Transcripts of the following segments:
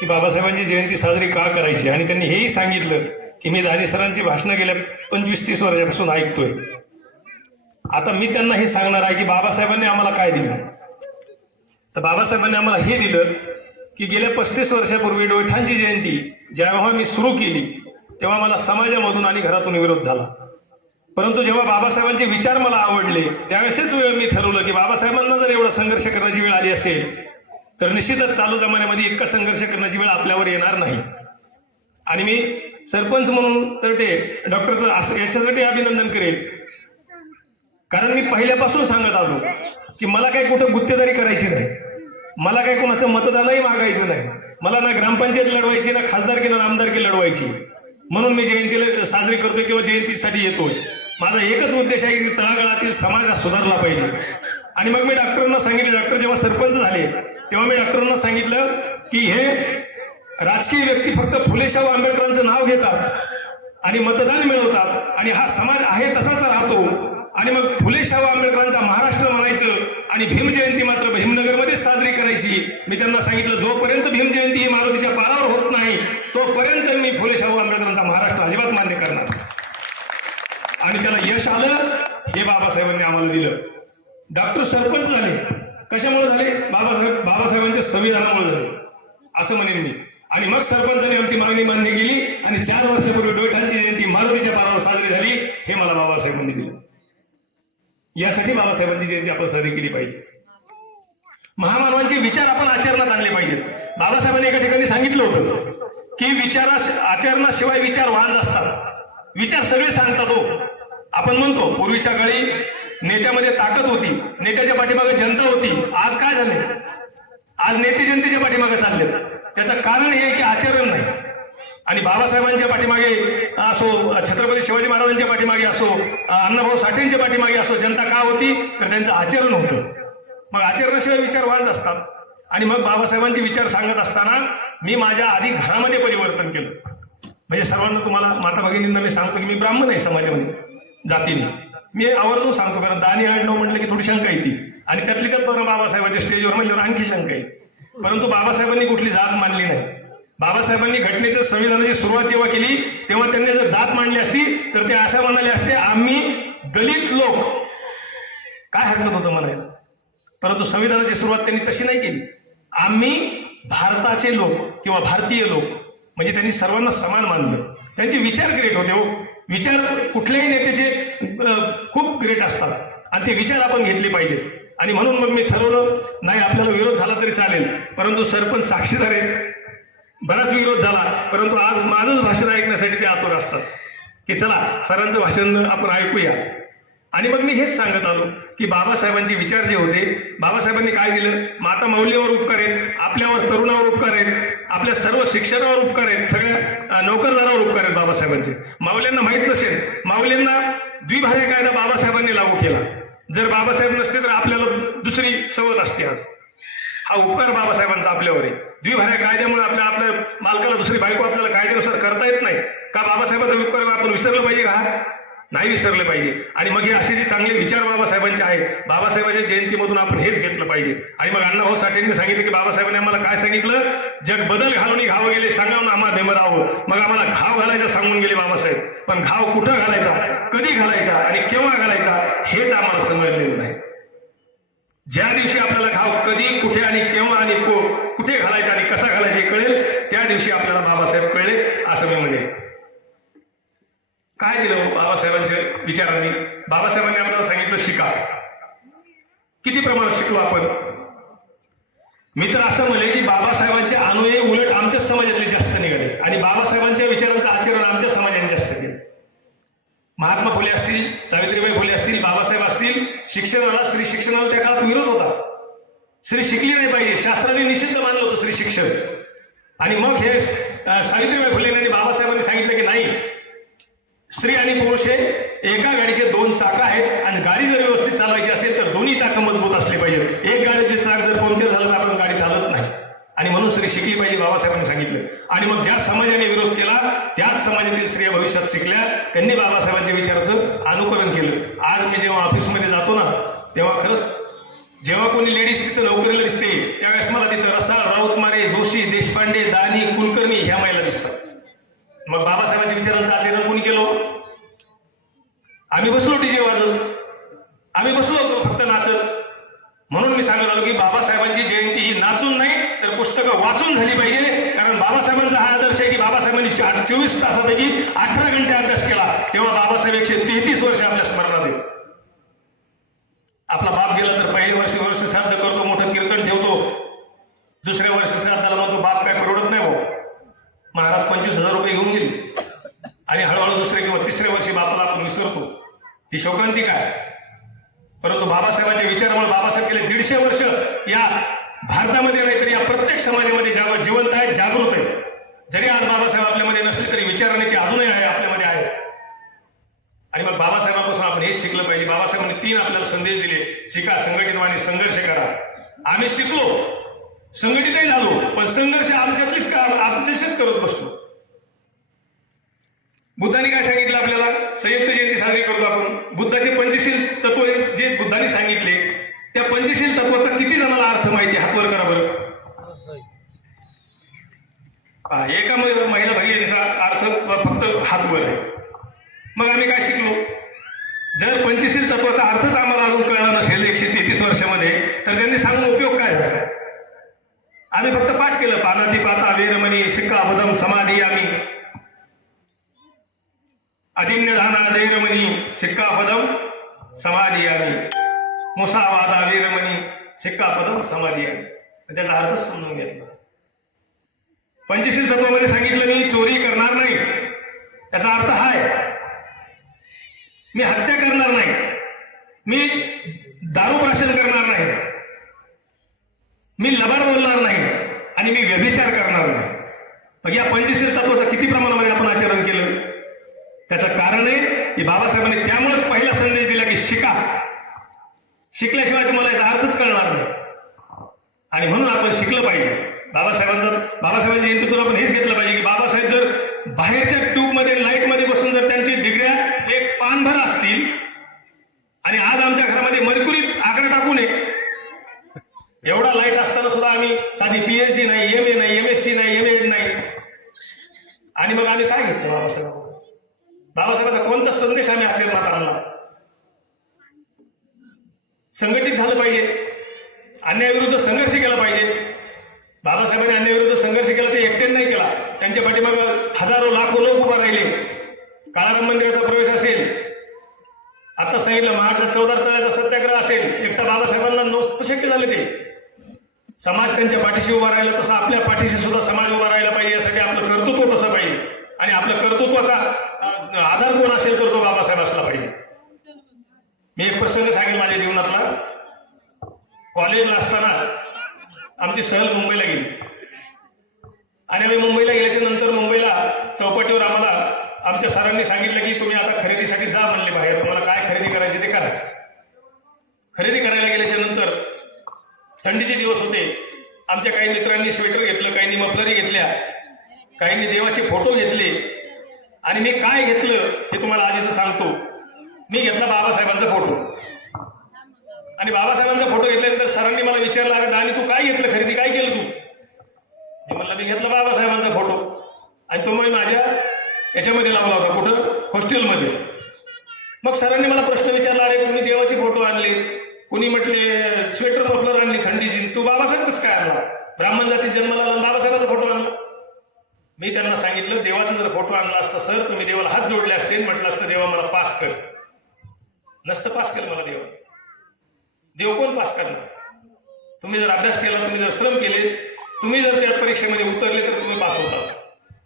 की बाबासाहेबांची जयंती साजरी का करायची? आणि त्यांनी हेही सांगितलं की मी दानी सरांची भाषणं गेल्या पंचवीस तीस वर्षापासून ऐकतोय. आता मी त्यांना हे सांगणार आहे की बाबासाहेबांनी आम्हाला काय दिलं? तर बाबासाहेबांनी आम्हाला हे दिलं की गेल्या पस्तीस वर्षापूर्वी डोळठांची जयंती जेव्हा मी सुरू केली तेव्हा मला समाजामधून आणि घरातून विरोध झाला. परंतु जेव्हा बाबासाहेबांचे विचार मला आवडले त्यावेळेसच वेळ मी ठरवलं की बाबासाहेबांना जर एवढा संघर्ष करण्याची वेळ आली असेल तर निश्चितच चालू जमान्यामध्ये इतका संघर्ष करण्याची वेळ आपल्यावर येणार नाही. आणि मी सरपंच म्हणून तर ते डॉक्टरचं असं याच्यासाठी अभिनंदन करेल कारण मी पहिल्यापासून सांगत आलो की मला काही कुठं गुत्तेदारी करायची नाही. मला काही कोणाचं मतदानही मागायचं नाही. मला ना ग्रामपंचायत लढवायची ना खासदारकी ना आमदारकी लढवायची. म्हणून मी जयंतीला साजरी करतोय किंवा जयंतीसाठी येतोय. माझा एकच उद्देश आहे की तळागाळातील समाज हा सुधारला पाहिजे. आणि मग मी डॉक्टरांना सांगितलं डॉक्टर जेव्हा सरपंच झाले तेव्हा मी डॉक्टरांना सांगितलं की हे राजकीय व्यक्ती फक्त फुलेशाहू आंबेडकरांचं नाव घेतात आणि मतदान मिळवतात आणि हा समाज आहे तसाच राहतो. आणि मग फुलेशाहू आंबेडकरांचा महाराष्ट्र म्हणायचं आणि भीम जयंती मात्र भीमनगरमध्येच साजरी करायची. मी त्यांना सांगितलं जोपर्यंत भीमजयंती ही मारुतीच्या पारावर होत नाही तोपर्यंत मी फुलेशाहू आंबेडकरांचा महाराष्ट्र अजिबात मान्य करणार आणि त्याला यश आलं हे बाबासाहेबांनी आम्हाला दिलं. डॉक्टर सरपंच झाले. कशामुळे झाले? बाबासाहेब बाबासाहेबांच्या संविधानामुळे झाले. असं म्हणेन मी. आणि मग सरपंचाने आमची मागणी मान्य केली आणि चार वर्षापूर्वी डोयटांची जयंती मारुतीच्या पारावर साजरी झाली हे मला बाबासाहेबांनी दिलं. यासाठी बाबासाहेबांची जयंती आपण साजरी केली पाहिजे. महामानवांचे विचार आपण आचरणात आणले पाहिजेत. बाबासाहेबांनी एका ठिकाणी सांगितलं होतं की विचारा आचरणाशिवाय विचार वांज असतात. विचार सगळे सांगतात हो. आपण म्हणतो पूर्वीच्या काळी नेत्यामध्ये ताकद होती. नेत्याच्या पाठीमागे जनता होती. आज काय झाले आज नेते जनतेच्या पाठीमागे चालले त्याचं कारण हे आहे की आचरण नाही. आणि बाबासाहेबांच्या पाठीमागे असो छत्रपती शिवाजी महाराजांच्या पाठीमागे असो अण्णाभाऊ साठेंच्या पाठीमागे असो जनता का होती? तर त्यांचं आचरण होतं. मग आचरणाशिवाय विचार वाढत असतात. आणि मग बाबासाहेबांचे विचार सांगत असताना मी माझ्या आधी घरामध्ये परिवर्तन केलं. म्हणजे सर्वांना तुम्हाला माता भगिनींना मी सांगतो की मी ब्राह्मण आहे समाजामध्ये जातीने. मी आवर्जून सांगतो कारण दानी आडनाव म्हटलं की थोडी शंका येते. आणि त्यातली त्यात बरं बाबासाहेबांच्या स्टेजवर म्हणल्यावर आणखी शंका येते. परंतु बाबासाहेबांनी कुठली जात मानली नाही. बाबासाहेबांनी घटनेच्या संविधानाची सुरुवात जेव्हा केली तेव्हा त्यांनी जर जात मांडली असती तर ते असं म्हणाले असते आम्ही दलित लोक. काय हरकत होतं म्हणायला? परंतु संविधानाची सुरुवात त्यांनी तशी नाही केली. आम्ही भारताचे लोक किंवा भारतीय लोक म्हणजे त्यांनी सर्वांना समान मानलं. त्यांचे विचार ग्रेट होते हो. विचार कुठल्याही नेत्याचे खूप ग्रेट असतात. आणि ते विचार आपण घेतले पाहिजेत. आणि म्हणून मग मी ठरवलं नाही आपल्याला विरोध झाला तरी चालेल. परंतु सरपंच साक्षीदार आहे बराच विरोध झाला. परंतु आज माझंच भाषण ऐकण्यासाठी ते आतुर असतात. की चला सरांचं भाषण आपण ऐकूया. आणि मग मी हेच सांगत आलो की बाबासाहेबांचे विचार जे होते बाबासाहेबांनी काय दिलं? माता मौल्यवर उपकार आहेत आपल्यावर तरुणावर उपकार आहेत. आपल्या सर्व शिक्षणावर उपकार आहेत. सगळ्या नोकरदारावर उपकार आहेत बाबासाहेबांचे. माऊल्यांना माहीत नसेल माऊल्यांना द्विभार्य कायदा बाबासाहेबांनी लागू केला. जर बाबासाहेब नसते तर आपल्याला दुसरी सवत असते आज. हा उपकार बाबासाहेबांचा आपल्यावर आहे. द्विभार्या कायद्यामुळे आपल्या आपल्या मालकाला दुसरी बायको आपल्याला कायद्यानुसार करता येत नाही. का बाबासाहेबांचा उपकार आपण विसरलं पाहिजे का? हा? नाही विसरलं पाहिजे. आणि मग हे असे जे चांगले विचार बाबासाहेबांचे आहेत बाबासाहेबांच्या जयंतीमधून आपण हेच घेतलं पाहिजे. आणि मग अण्णाभाऊ साठेंनी सांगितलं की बाबासाहेबांनी आम्हाला काय सांगितलं? जग बदल घालून घाव गेले सांगावून आम्हाला नेमर आहोत मग आम्हाला घाव घालायचा सांगून गेले बाबासाहेब. पण घाव कुठं घालायचा? कधी घालायचा? आणि केव्हा घालायचा? हेच आम्हाला समजलेलं नाही. ज्या दिवशी आपल्याला घाव कधी कुठे आणि केव्हा आणि को- कुठे घालायचा आणि कसा घालायचा हे कळेल त्या दिवशी आपल्याला बाबासाहेब कळले असं मी म्हणेन. काय दिलं हो बाबासाहेबांच्या विचारांनी? बाबासाहेबांनी आपल्याला सांगितलं शिका. किती प्रमाणात शिकलो आपण? मी तर असं म्हणले की बाबासाहेबांचे अनुयायी उलट आमच्याच समाजातले जास्त निघाले. आणि बाबासाहेबांच्या विचारांचं आचरण आमच्या समाजाने जास्त केलं. महात्मा फुले असतील सावित्रीबाई फुले असतील बाबासाहेब असतील शिक्षणाला स्त्री शिक्षणाला त्या काळात विरोध होता. स्त्री शिकली नाही पाहिजे. शास्त्राने निषिद्ध मानलं होतं स्त्री शिक्षण. आणि मग हे सावित्रीबाई फुले यांनी बाबासाहेबांनी सांगितलं की नाही स्त्री आणि पुरुष हे एका गाडीचे दोन चाकं आहेत आणि गाडी जर व्यवस्थित चालवायची असेल तर दोन्ही चाकं मजबूत असले पाहिजे एक गाडीचे चाक जर कोणते झालं तर आपण गाडी चालत नाही. आणि म्हणून स्त्री शिकली पाहिजे बाबासाहेबांनी सांगितलं. आणि मग ज्या समाजाने विरोध केला त्याच समाजातील स्त्रिया भविष्यात शिकल्या. त्यांनी बाबासाहेबांच्या विचाराचं अनुकरण केलं. आज मी जेव्हा ऑफिसमध्ये जातो ना तेव्हा खरंच जेव्हा कोणी लेडीज तिथं नोकरीला दिसते त्यावेळेस मला तिथं राऊत राऊतमारे जोशी देशपांडे दानी कुलकर्णी ह्या महिला दिसतात. मग बाबासाहेबांच्या विचारांचं आचरण कोणी केलं? आम्ही बसलो डीजे वाजत आम्ही बसलो फक्त नाचत. म्हणून मी सांगत आलो की बाबासाहेबांची जयंती ही नाचून नाही तर पुस्तकं वाचून झाली पाहिजे. कारण बाबासाहेबांचा हा आदर्श आहे की बाबासाहेबांनी चार चोवीस तासापैकी अठरा घंटे अभ्यास केला. तेव्हा बाबासाहेब एकशे तेहतीस वर्ष आपल्या स्मरणात आहे आपला बाप गेला तर पहिल्या वर्षी वर्ष श्राद्ध करतो मोठं कीर्तन ठेवतो. दुसऱ्या वर्षी श्राद्धाला म्हणतो बाप काय परवडत नाही भाऊ. महाराज पंचवीस हजार रुपये घेऊन गेले. आणि हळूहळू दुसऱ्या किंवा तिसऱ्या वर्षी बापाला आपण विसरतो. ही शोकांती काय? परंतु बाबासाहेबांच्या विचारामुळे बाबासाहेब गेले दीडशे वर्ष या भारतामध्ये नाही तर या प्रत्येक समाजामध्ये ज्या जिवंत आहेत जागृत आहे जरी आज बाबासाहेब आपल्यामध्ये नसले तरी विचाराने ते अजूनही आहे आपल्यामध्ये आहेत आणि मग बाबासाहेबांपासून आपण हेच शिकलं पाहिजे. बाबासाहेबांनी तीन आपल्याला संदेश दिले. शिका संघटित संघर्ष करा. आम्ही शिकलो. संघटितही झालो पण संघर्ष आमच्यातलीच काम आमच्याशीच करत बसलो. बुद्धाने काय सांगितलं आपल्याला? संयुक्त जयंती साजरी करतो आपण. बुद्धाचे पंचशील तत्व जे बुद्धाने सांगितले त्या पंचशील तत्वाचा किती जणांना अर्थ माहिती हातवर करा बरं. एका महिला भगिनीचा अर्थ फक्त हातवर आहे. मग आम्ही काय शिकलो? जर पंचशील तत्वाचा अर्थच आम्हाला अजून कळला नसेल एकशे तेहतीस वर्षामध्ये तर त्यांनी सांगून उपयोग काय झाला? आम्ही फक्त पाठ केलं. पानाती पाता वेरमणी शिक्का बदम समाधी आम्ही. अदिन्य धाना दैरमणी शिक्का पदम समाधी आम्ही. मुसावादा वीरमणी शिक्का पदम समाधी आम्ही. त्याचा अर्थच समजून घेतला. पंचशील तत्वामध्ये सांगितलं मी चोरी करणार नाही. त्याचा अर्थ हाय मी हत्या करणार नाही. मी दारू प्राशन करणार नाही. मी लबाड बोलणार नाही आणि मी व्यभिचार करणार नाही. मग या पंचशील तत्वाचं किती प्रमाणामध्ये आपण आचरण केलं? त्याचं कारण आहे की बाबासाहेबांनी त्यामुळेच पहिला संदेश दिला की शिका. शिकल्याशिवाय तुम्हाला याचा अर्थच कळणार नाही. आणि म्हणून आपण शिकलं पाहिजे. बाबासाहेबांचं बाबासाहेबांच्या जयंतीतून आपण हेच घेतलं पाहिजे की बाबासाहेब जर बाहेरच्या ट्यूबमध्ये लाईटमध्ये बसून जर त्यांची डिग्र्या एक पानभर असतील आणि आज आमच्या घरामध्ये मरकुरी आकडा टाकू नये एवढा लाइट असताना सुद्धा आम्ही साधी पीएचडी नाही एम ए नाही एम एस सी नाही एम एड नाही. आणि मग आम्ही काय घेतलं बाबासाहेब? बाबासाहेबांचा कोणता संदेश आम्ही आचरणात आणला? संघटित झालं पाहिजे. अन्यायाविरुद्ध संघर्ष केला पाहिजे. बाबासाहेबांनी अन्यायाविरुद्ध संघर्ष केला ते एकट्याने नाही केला. त्यांच्या पाठीमागं हजारो लाखो लोक उभा राहिले. काळाराम मंदिराचा प्रवेश असेल. आता सांगितलं महाराज चौदा तळ्याचा सत्याग्रह असेल. एकटा बाबासाहेबांना नसतं शक्य झाले ते. समाज त्यांच्या पाठीशी उभा राहिला तसं आपल्या पाठीशी सुद्धा समाज उभा राहिला पाहिजे यासाठी आपलं कर्तृत्व तसं पाहिजे. आणि आपल्या कर्तृत्वाचा आधार कोण असेल तर तो बाबासाहेब असला पाहिजे. मी एक प्रसंग सांगेल माझ्या जीवनातला. कॉलेजला असताना आमची सहल मुंबईला गेली. आणि आम्ही मुंबईला गेल्याच्यानंतर मुंबईला चौपाटीवर आम्हाला आमच्या सरांनी सांगितलं की तुम्ही आता खरेदीसाठी जा म्हणले बाहेर. तुम्हाला काय खरेदी करायची ते करा. खरेदी करायला गेल्याच्यानंतर थंडीचे दिवस होते. आमच्या काही मित्रांनी स्वेटर घेतलं काहींनी मफलरी घेतल्या काहींनी देवाचे फोटो घेतले. आणि मी काय घेतलं हे तुम्हाला आज इथं सांगतो. मी घेतला बाबासाहेबांचा फोटो आणि बाबासाहेबांचा फोटो घेतल्यानंतर सरांनी मला विचारलं अरे दानी तू काय घेतलं खरेदी? काय केलं तू? मी म्हणलं मी घेतला बाबासाहेबांचा फोटो आणि तो मी माझ्या याच्यामध्ये लावला होता कुठं? हॉस्टेलमध्ये मग सरांनी मला प्रश्न विचारला अरे तुम्ही देवाचे फोटो आणले. कोणी म्हटले स्वेटर मफलर आणली थंडीची. तू बाबासाहेब कसं काय आणला? ब्राह्मण जाती जन्माला आला बाबासाहेबाचा फोटो आणला. मी त्यांना सांगितलं देवाचा जर फोटो आणला असता सर तुम्ही देवाला हात जोडले असते आणि म्हटलं असतं देवा मला पास कर. नसतं पास केलं मला देवा. देव कोण पास करणार? तुम्ही जर अभ्यास केला तुम्ही जर श्रम केले तुम्ही जर त्या परीक्षेमध्ये उतरले तर तुम्ही पास होता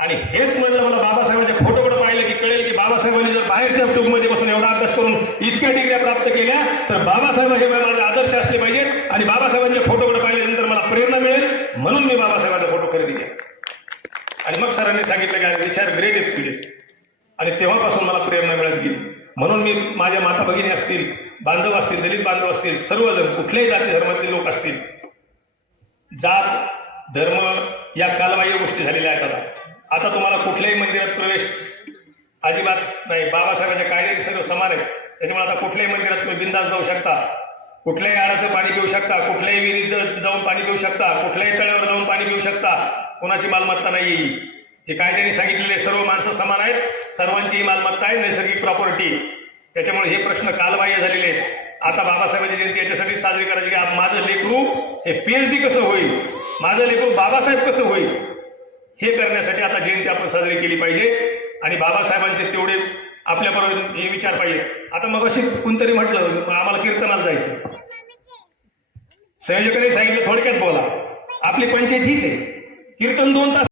आणि हेच म्हणलं मला बाबासाहेबांच्या फोटोकडे पाहिलं की कळेल की बाबासाहेबांनी जर बाहेरच्या ट्यूबमध्ये बसून एवढा अभ्यास करून इतक्या डिग्र्या प्राप्त केल्या तर बाबासाहेब हे माझे आदर्श असले पाहिजेत आणि बाबासाहेबांच्या फोटोकडे पाहिल्यानंतर मला प्रेरणा मिळेल म्हणून मी बाबासाहेबांचा फोटो खरेदी केला आणि मग सरांनी सांगितलं की विचार ग्रेट आहेत तुझे. आणि तेव्हापासून मला प्रेरणा मिळत गेली. म्हणून मी माझ्या माता भगिनी असतील बांधव असतील दलित बांधव असतील सर्वजण कुठल्याही जाती धर्मातले लोक असतील जात धर्म या कालबाह्य गोष्टी झालेल्या आहेत आता. आता तुम्हाला कुठल्याही मंदिरात प्रवेश अजिबात नाही. बाबासाहेबांच्या कायद्याने सर्व समान आहेत. त्याच्यामुळे आता कुठल्याही मंदिरात तुम्ही बिंदास जाऊ शकता. कुठल्याही आडाचं पाणी पिऊ शकता. कुठल्याही विहिरीत जाऊन पाणी पिऊ शकता. कुठल्याही तळ्यावर जाऊन पाणी पिऊ शकता. कोणाची मालमत्ता नाही हे. कायद्याने सांगितलेले सर्व माणसं समान आहेत. सर्वांची ही मालमत्ता आहे. नैसर्गिक प्रॉपर्टी. त्याच्यामुळे हे प्रश्न कालबाह्य झालेले आहेत. आता बाबासाहेबांची जयंती याच्यासाठी साजरी करायची की माझं लेकरू हे पीएचडी कसं होईल? माझं लेकरू बाबासाहेब कसं होईल? हे करण्यासाठी आता जयंती आपण साजरी केली पाहिजे. आणि बाबासाहेबांचे तेवढे आपल्याबरोबर हे विचार पाहिजे. आता मग अशी कोणतरी म्हटलं आम्हाला कीर्तनाला जायचं संयोजकांनी सांगितलं थोडक्यात बोला. आपली पंचायत हीच आहे. कीर्तन दोन तास